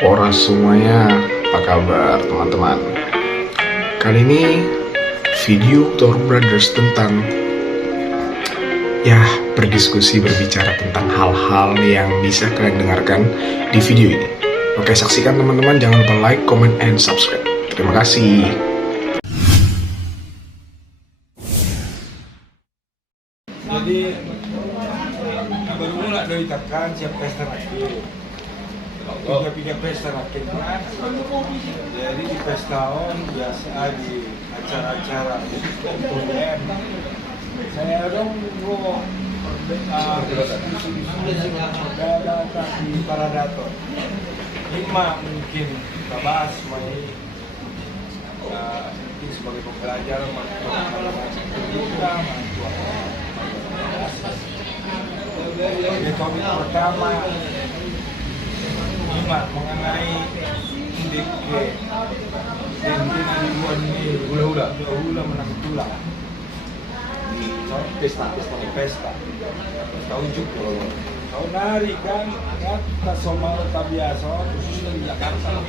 Ora semuanya, apa kabar teman-teman? Kali ini video Thor Brothers tentang berdiskusi, berbicara tentang hal-hal yang bisa kalian dengarkan di video ini. Oke, saksikan teman-teman, jangan lupa like, comment, and subscribe. Terima kasih. Jadi baru mulai dari tekan siap pesta lagi. Tiga pesta lagi. Jadi di pesta on biasa di acara-acara UM. Saya dong ada di Paradator. Lima mungkin kita bahas semuanya. Mungkin sebagai pembelajaran Ini topik pertama mengenai DK dan ribuan ini hula menang tulang pesta ujuk kau nari kan kita semua tak biasa khususnya di Jakarta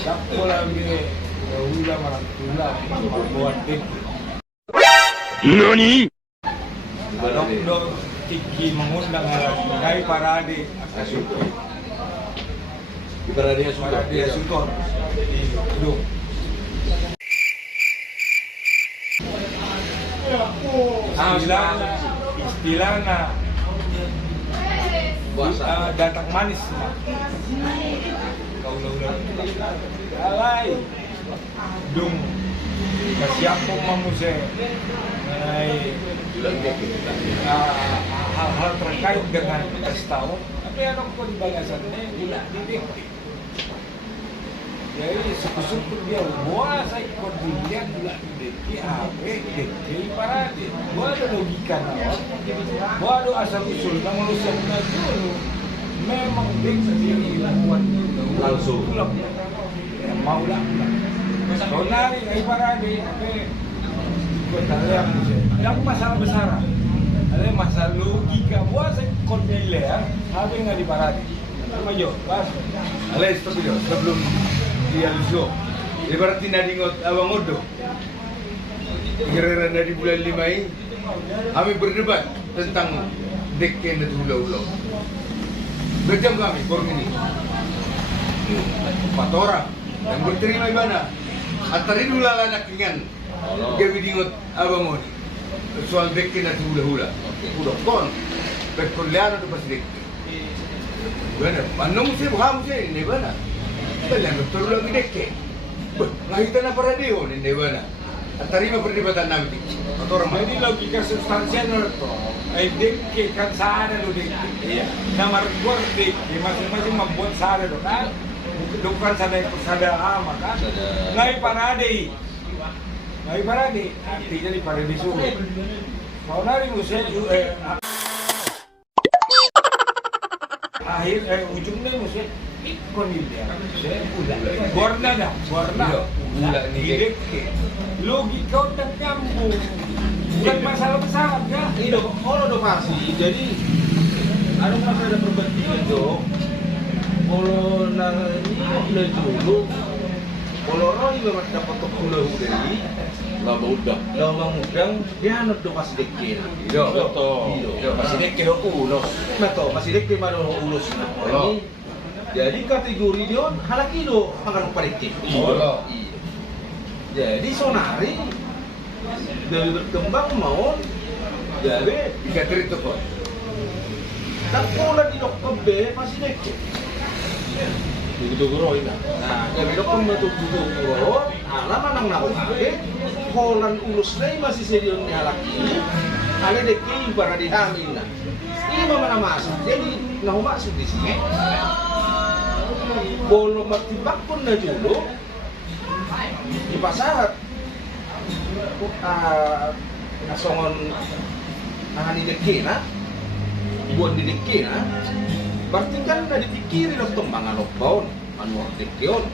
tak lagi hula menang tulang buat DK NANI? Balok Tiki mengundang dari parade Di Parade Sultan di gedung. Istilahnya datang manis kau ulang alai dung siapa mamuse hal-hal terkait dengan pesta tapi ada kok di bagasan ini didik jadi suku-suku dia buasa ikut dilihat gula didik di parade gua ada logika gua ada asal usul kamu usul dulu memang dik sendiri lakukan langsung mau lah kau nari dari parade ada masalah besar, ada masalah logika. Buat saya kondiler, apa yang nggak di parade? Majo, pas. Alay seperti itu sebelum dia lusuh. Ibarat nadingot abang odo. Kira-kira dari bulan 5 ini, kami berdebat tentang deken itu ulau-ulau. Berjam kami forum ini. 4 orang yang berterima mana? Atari dulu anak dengan gawi dingot abang oni. Soal deken itu hula-hula. Udah kon. Berkuliah itu pas deken. Benar, manong sih, bukan sih, ini benar. Kalian betul lagi deke. Ngahitan apa radio ini benar. Terima perdebatan nanti. Jadi logika substansial itu, deke kan sana lo deke. Nomor dua deke masing-masing membuat sana lo kan. Bukan sada amat kan. Ngai parade, artinya di parade suruh. Kau nari musuh ujungnya musuh ikon dia warna ide logika udah nyambung bukan masalah besar ya itu kalau udah pasti jadi ada masalah perbandingan dong kalau ini dulu kalau orang ini memang dapat hula dari Lama udah dia anak do masih dekir masih deket ulos. betul masih dekir mana ulus ini jadi kategori dia halaki do akan parikir jadi sonari dari berkembang mau jadi Tiga itu kok. tak pula di dokter B masih dekir Begitu guru ini. nah jadi dokter menutup guru alam anak nak Holan ulus na masih serius ni halaki kali deki para dihamil na ini mana masuk jadi nah masuk di sini bolo matibak pun na dulu di pasar asongon ahani deki na buat di deki na berarti kan na dipikirin ng mangan lockdown manual dekion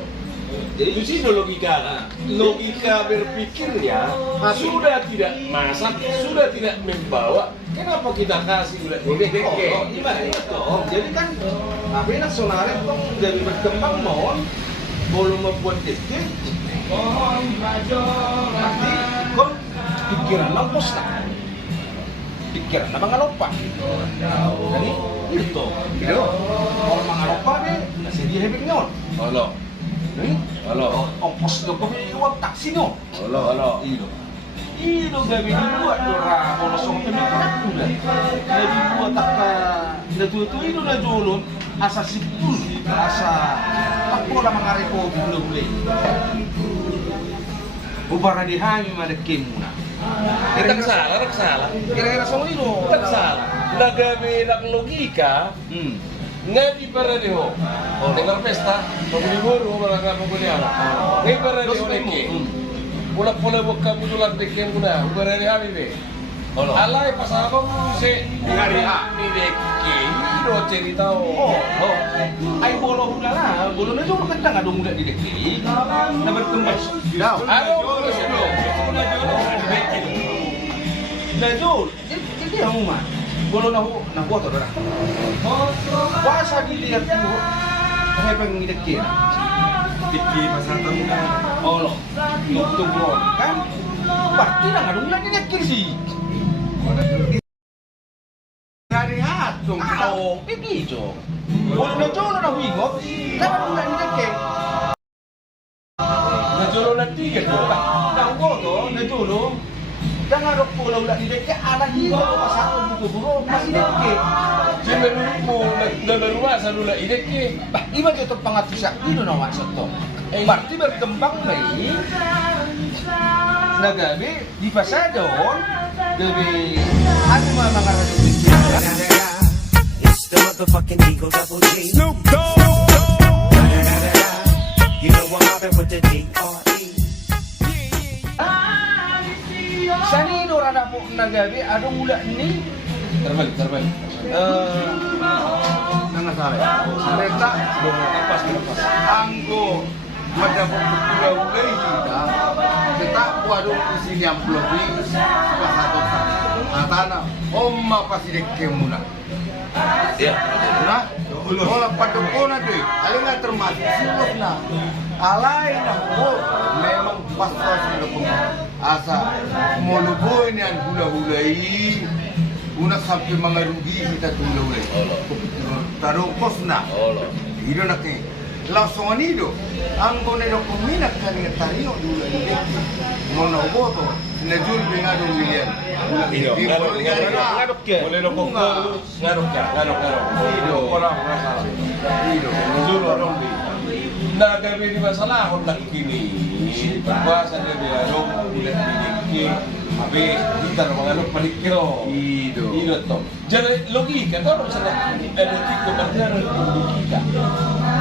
Jadi Itu sih logika. Logika berpikirnya sudah tidak masak, sudah tidak membawa. Kenapa kita kasih udah deke? gimana itu? Jadi kan tapi nasionalnya tuh dari berkembang mohon belum membuat deke. Nanti kon pikiran lempos tak? Pikiran apa ngalopah? Jadi itu. Kalau mangalopa deh, nasi dia hebek nyon. Halo. Halo. Ongkos do kami uang taksi no. Halo. Ilo gabi dibuat dora bolosong pemikiran udah. Jadi buat tak na tutu ilo na julun asa sipul asa tak pola mangarepo bule-bule. Ubara dihami madeke muna. Tak salah. Kira-kira sama ilo. Tak salah. Nagabe ng logika, nga di para diho. Dengar pesta, paguliburo, maranga paguliara. Nga para diho leke. Pula-pula buat kami tulang deke muna. Ubara di kami be. Alay pasabang si Di hari A. ni deke. Hino cerita Ay bolo hula lah, bolo na jolo kadang ada muda di deki. Na berkembang. Ano ko si Bro? Na jol, jadi kamu mah. Bolo na buat ora. Puasa dilihat tu, saya pengen deki. Diki pasal tamu kan. Oh lo, itu bro kan. Pasti dah ada muda di deki sih. Hari hatung. Oh, pergi jo. Bolo na jolo na wingot, kan ada muda di deki. Na jolo na tiga ko. Nang boto, na jolo. Jangan rok pulau udah di deki, ala hilo pasang buku bro masih deki. Si menurut mo, naglaruasan nula ideke. Bah, iba kita pangatusak dito na maksud to. Berarti berkembang lagi. Nagabi di pasadon, gabi ano mga It's the motherfucking Eagle Double G. Snoop Dogg. You know I'm mobbing with the D.R.E. Sanino rada po nagabi adong mula ni Terbalik. Nang saya. Mereka Lepas. anggo pada pulau-pulau kita. Kita waduh sini amplop ini sebelah satu tanah. Omma pasti deke muna. Ya. Nah, bola padukona deh. Alinga termasuk sibuk nah. Alay na po. Memang pas-pas na po. Asa mulubo ini ang hula-hulay. Una sampai mga rugi kita tululay. Tarungkos na. Ito na kayo. Langsung nido. Ang konero kuminak kanina tayo dulu ini. Mono boto. Najul dengan miliar. Ngarok ke? Boleh lo ngarok ya. Ido. Orang masalah. Ido. Nuzul orang di. Nah, kami di masalah aku nak kini. Puasa dia biarong bulan ini. Abi kita mengaluk palikyo. Ido to. Jadi logika to misalnya ada tiga pelajaran logika.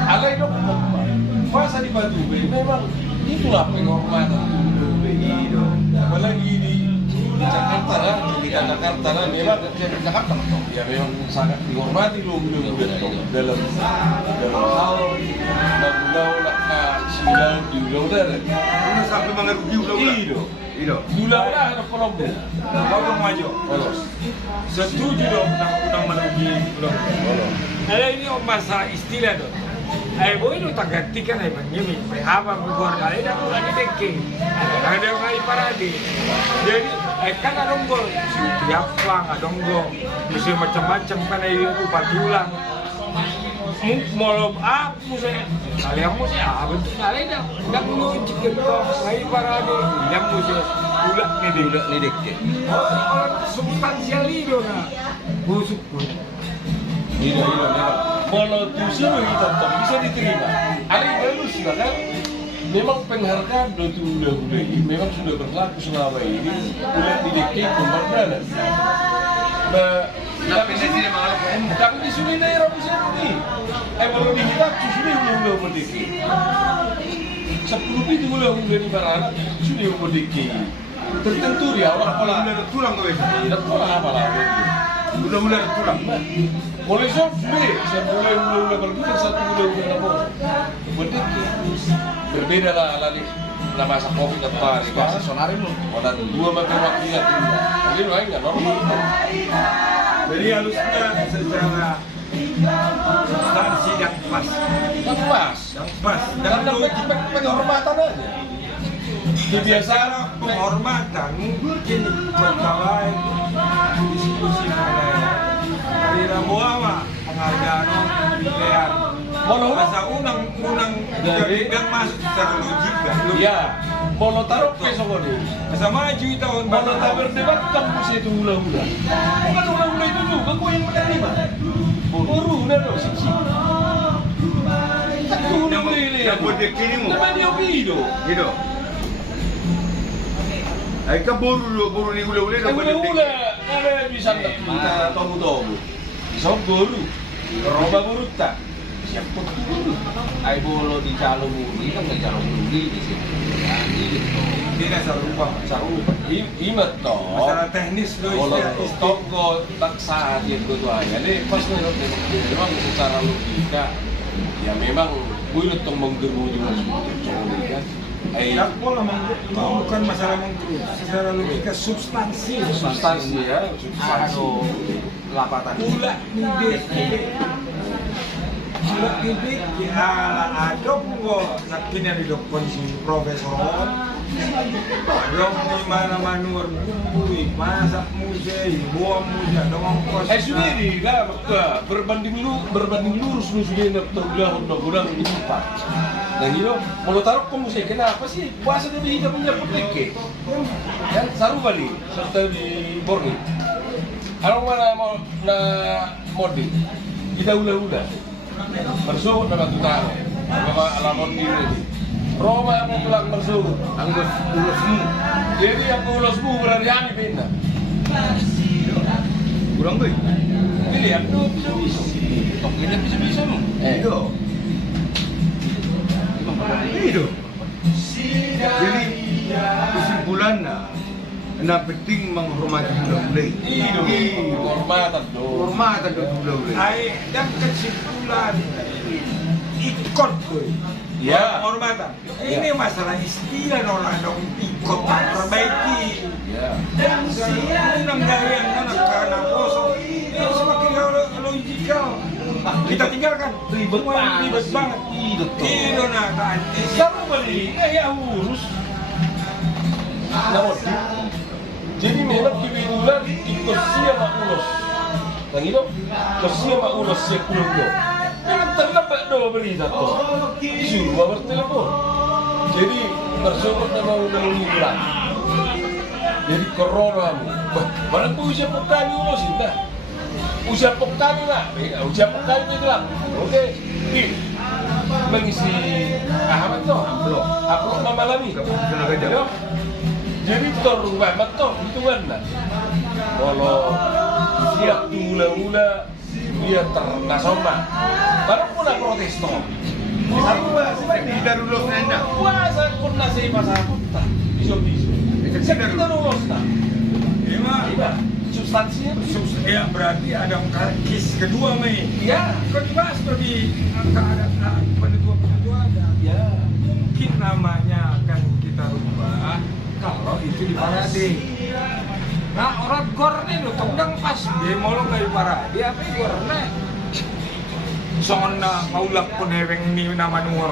Alay dong. Puasa di Batu memang itulah penghormatan Ido. Apalagi di Jakarta lah, di Jakarta lah memang di Jakarta ya memang sangat dihormati loh dalam hal ulau sidang di ulau dah. Una sampai mga rugi ulo. Ido. Ulau dah ada kolombo. Bapak maju. Setuju dong undang-undang merugi. Ada ini masalah istilah dong. Boleh lu tak gantikan bang apa bergoreng ada lagi deke ada ngai parade jadi kan ada donggol siapang ada donggol bisa macam-macam kan ada upatulang molop musuh kalian musuh bentuknya ada nggak mengunci kentong ngai parade yang musuh ulak nih deke orang substansial itu nah busuk pun. Iya. Kalau tujuh itu bisa diterima. Ada baru sudah kan. Memang penghargaan itu udah ini memang sudah berlaku selama ini. Udah di DKI pemberdanan. Tapi di sini daerah bisa ini. Kalau di kita sudah udah berdiki. 10 itu udah di barat sudah berdiki. Tertentu ya orang Udah tulang kau itu. tidak tahu apa lagi. Udah mulai tulang. Boleh sob, saya mulai berpikir satu mulai lapor. berdeki. Berbeda lah lagi lah masa covid apa nih Kasih sonarin lu. dan dua makan waktunya jadi lain nggak normal. Jadi harusnya secara substansi yang pas. Kan pas. Yang pas. Karena penghormatan aja. Kebiasaan penghormatan mungkin kota lain diskusi dari Ramuama penghargaan pilihan masa unang Jadi- dan masuk secara logika. ya mau taruh besok ini. Masa maju tahun Mau tak berdebat kampus itu hula-hula. Bukan hula-hula itu juga kau yang menerima. Buru dong sih. Tak hula-hula ini. Yang berdeki ni mu. Nama dia Bido. Gitu. Ay ka buru ni ula-ula dah berdeki. Hula-hula ada bisa kita tahu-tahu. Sob guru. Roba guru tak. Siap betul. Ay bolo di calo muli kan nggak calo muli di sini. Nah, gitu. Tidak serupa. Imat toh. Masalah teknis loh Kalau istilah. toko taksa dia itu aja deh pas memang secara logika ya memang gue udah menggeru juga sebetulnya kan. Ya, pola bukan masalah menggerus, secara logika substansi. Substansi ya, substansi. Anu lapatan. Pula ide ya ada kok yakinnya di dokter si profesor. Belum di mana manur bui masak musei buang musei dong kos. Sendiri kan berbanding lurus lu sudah undang-undang ini Pak. Dan itu mau taruh kamu saya kenapa sih puasa dia hidup punya petik kan saru balik serta di Borneo. Kalau mana mau na modi kita ulah-ulah bersuhut dengan tutang sama alamon diri Roma mau pulang bersuhut Anggot ulusmu. jadi aku ulasmu berani ani pindah Kurang baik. pilihan tuh bisa Tok ini bisa-bisa mu. Itu. Itu. Jadi kesimpulannya, nah penting menghormati ula-ula. hidup kehormatan dong Hormatan ula-ula. Ai dan kesimpulan ikut tuh. Ya. Hormatan. Ini masalah istilah orang dong ikut perbaiki. ya Undang dari yang karena kosong. Ini semakin logikal. Kita tinggalkan. Ribet Ribet banget. Itu nah nanti. sama balik ya urus nah jadi memang kebetulan ikut siapa ulos yang itu siapa ulos siapa ulos do memang terdapat dua berita tuh disuruh bertelepon jadi bersurat nama undang-undang jadi corona barang pun usia pekali ulos itu usia pekali lah usia pekali itu lah oke mengisi Ahmad tuh upload mamalami Yo. jadi terubah betul hitungan lah kalau siap hula-hula dia ternasoma baru pun ada protes toh Kita lulus nenda. puasa pun nasi pasar putar iso-iso kita lulus nah iya substansinya Ya berarti ada kis kedua Mei. iya Kau dibahas bagi keadaan penentuan ada. iya Mungkin namanya akan kita rubah kalau itu di parade. Nah orang gorne itu tongdang pas dia mau nggak di parade apa gorne. Soalnya maulak pun heweng ni nama nuar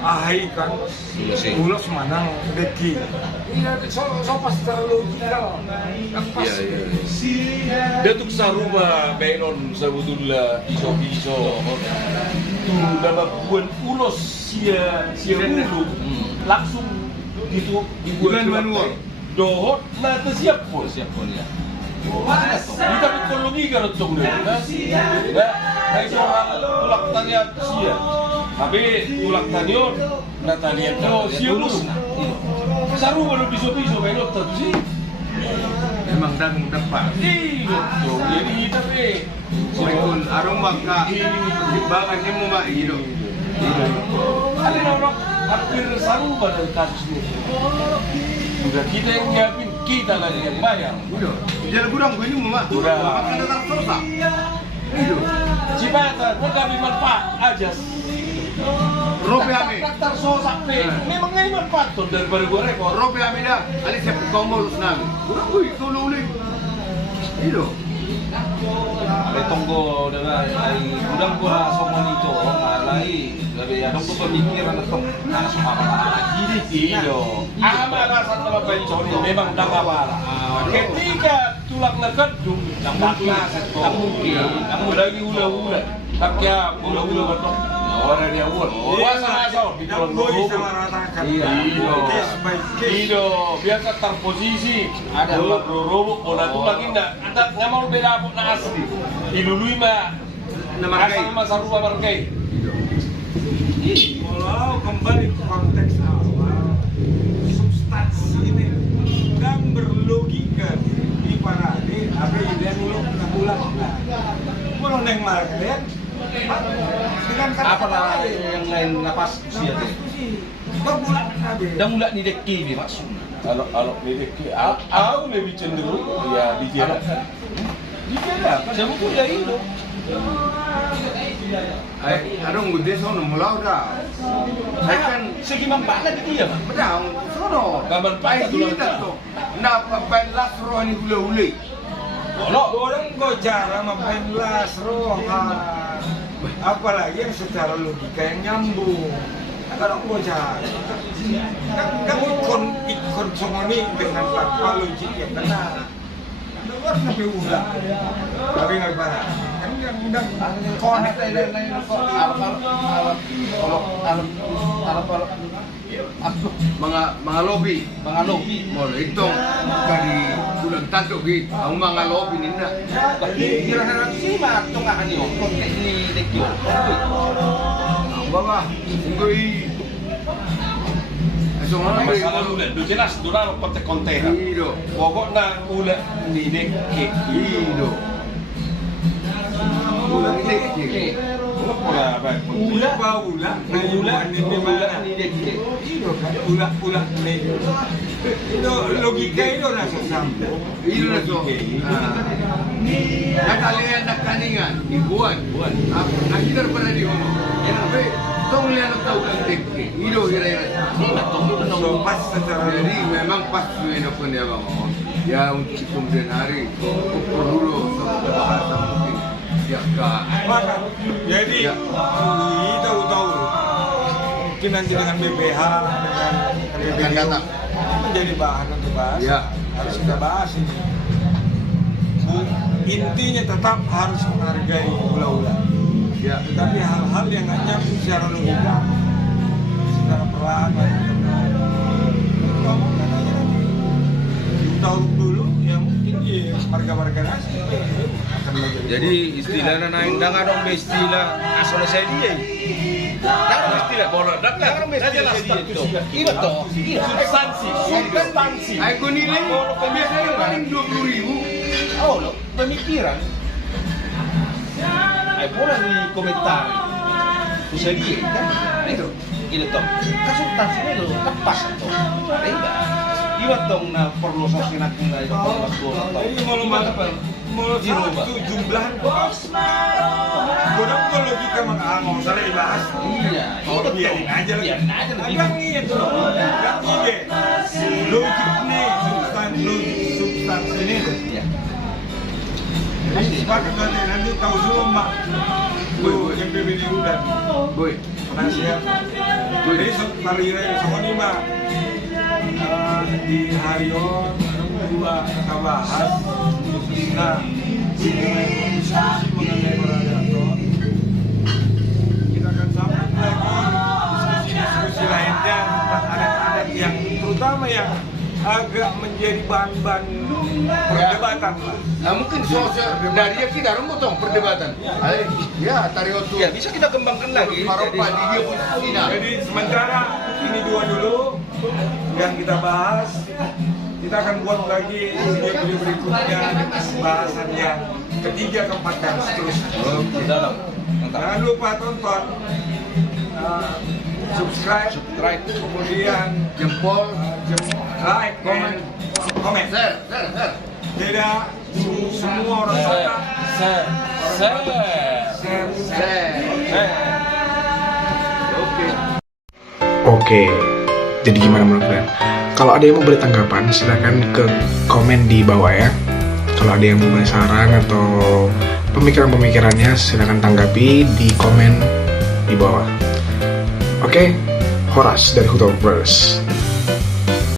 ahai kan. Ulos mana deki. Iya so pas terlalu logikal. Yang pas. Datuk Saruba Benon sebetulnya iso-iso tuh dapat buat ulos sia bulu langsung gitu dibuat Bulan manual. dohot nah siap pun Siap pun ya. kita teknologi kan tuh nah kayak soal tulak tanya sia tapi tulak tanya nah tanya tuh sia bulu Saruba lu biso-biso Benon tuh sih Memang dan tepat. iya tuh jadi tapi Betul. Arung maka timbangannya mau mak hidup. ada orang hampir sama pada kasus ini sudah kita yang nyiapin kita lagi yang bayar Udah. Jalan kurang gue ini mau mak. Udah. Makan datang selesai. Hidup. Cipata, mau kami manfaat aja Robi Hamid. Daftar so sampai memang nggak patut daripada gue rekor. Robi Hamid dah. Ali siapa kau mau lulus nami? Kurang gue tolong uli. Itu. Ada tunggu dengan udang gua somon itu malai lebih ada tuh pemikiran atau langsung apa lagi deh. Iyo. Ama rasa nama bencong memang dah awal. Ketika tulang lekadung, tak mungkin lagi ula-ula. Tak ya ula-ula betul. Orang dia ul. Puasa asal di dalam Boleh disamaratakan. Case by case. Iyo, biasa terposisi. Ada robok, bola tu lagi ndak ngamau beda apa na asli. Ilului mah Nama asal kai. mah sarua margai. Kalau kembali ke konteks awal, substansi ini dan berlogika di parade, apa yang dulu pulang. Kalau neng market, dengan Apa lah yang lain lapas sih ada. Kau pulang habis. Dan mulai ni deki ni maksudnya. Kalau ni ke, aku lebih cenderung ya di dia. Di mana? Saya mau kuliah itu. Adong gede sono mulau dah. Saya kan Segi mampak lagi dia, Pak. pedang sono. Kapan Pak Ai kita tu. Nak pelas roh ni ule-ule. Kalau Orang kau cara mempenlas rohan, apalagi yang secara logika yang nyambung. Kalau kau cara, kan ikon somoni dengan tanpa logik yang benar. Luar sampai ulang, tapi nggak parah. Kan yang undang connect lain kok Mga lobby. mga lobby. Mau hitung dari bulan tantuk gitu. Ang mga lobby nina. Tapi kira-kira sih mah tengah ni kontek ni deki. Baba, ngoi. Aso mana Masalah ulah, tu jelas durang konteks konten. Ido. Pokoknya ulah ni dek ke. Ido. Bulan ini. Pokoknya apa? ulah baulah, Ulah ini di mana? ni deki. Itu kan ulah nih. Itu logika itu rasa sambung. Ido na so. Nakalian nakaningan, ibuan. Nakidar pa na di hono. Tapi tong lian na tau ng teke. Ido hira-hira. So pas secara Jadi memang pas sudah pun dia bang. Ya untuk kemudian hari perlu satu bahasa mungkin ya kak. Maka, jadi Ya. tahu-tahu mungkin nanti dengan BPH dengan Akan datang. menjadi bahan untuk bahas. Ya. Harus kita bahas ini. Intinya tetap harus menghargai ula-ula. Ya. Tapi hal-hal yang nggak nyambung secara logika, secara perlahan katanya nanti tahu dulu ya mungkin ya warga-warga nasi akan menjadi. Jadi istilahnya naik dah ada istilah asal saya dia. Dah istilah bola dah kan saja lah itu. Iya toh. Substansi. Aku nilai biasanya paling 20.000. Oh, lo pemikiran. Ay bola di komentar. Tu saya dia kan. Itu. Itu toh. Konsultasinya lo lepas toh. Ada enggak? Iya dong na perlu sosial kita itu pas bola. Jadi mau satu jumlah bos. Godam tuh logika mengangong sering bahas. Iya. Oh biarin aja lagi. Biarin aja lagi. Yang itu loh. Yang ide. Logiknya substansi ini. Iya. Sepakat nanti tahu dulu mak. Tuh yang PBD udah. Boy. Penasihat. Jadi parire sama nih mak. Di Harion juga kita bahas khususnya diskusi mengenai Radiator. Kita akan sambung lagi diskusi-diskusi lainnya tentang adat-adat yang terutama yang agak menjadi bahan-bahan perdebatan lah. Nah mungkin sosial dari dia kita rumput perdebatan. Ya tariotu. Ya bisa kita kembangkan lagi. Haropa di dia pun tidak. Jadi sementara ini dua dulu yang kita bahas. Kita akan buat lagi video berikutnya bahasan yang ketiga, keempat dan seterusnya. Dalam. Jangan lupa tonton, subscribe, kemudian Jempol. like, komen. Share. Tidak semua orang kota Share. share. Share. Oke. Oke, jadi gimana menurut kalian? Kalau ada yang mau beri tanggapan, silahkan ke komen di bawah ya. Kalau ada yang mau beri saran atau pemikiran-pemikirannya, silahkan tanggapi di komen di bawah. Oke, Horas dari Huto Brothers.